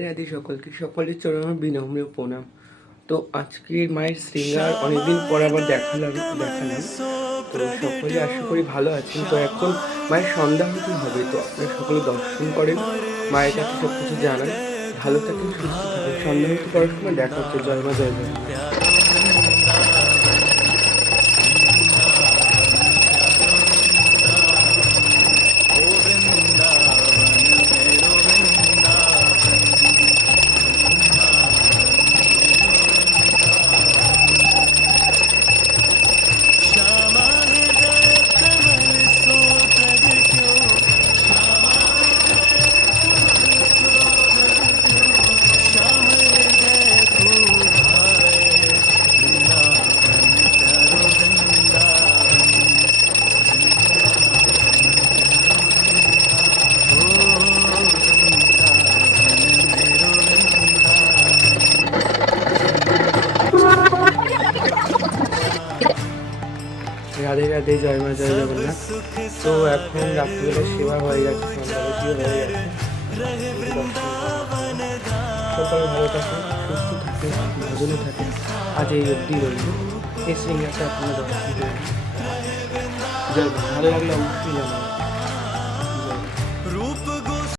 রাধে সকলকে, সকলের চরণে আমার বিনম্র প্রণাম। তো আজকে মায়ের শৃঙ্গার অনেকদিন পর আবার দেখালাম। তো সকলে আশা করি ভালো আছেন। তো এখন মায়ের সন্ধ্যাহুতি হবে, তো আপনারা সকলে দর্শন করেন, মায়ের কাছে সব কিছু জানান। ভালো থাকেন, সুস্থ থাকেন। সন্ধ্যাহুতি করার সময় দেখা হচ্ছে। জয় মা, জয় মা। রাধে রাধে, জয় মা, জয় জগন্নাথ। তো এখন রাত্রিবেলা সেবা হয়ে গেছে, সন্ধ্যারতিও হয়ে গেছে। সকালে ভালো থাকে, সুস্থ থাকে, ভজনে থাকে। আজ এই অবধি রইল। এই শৃঙ্গারটা আপনারা দর্শন করুন। ভালো লাগলে অবশ্যই জানাবেন।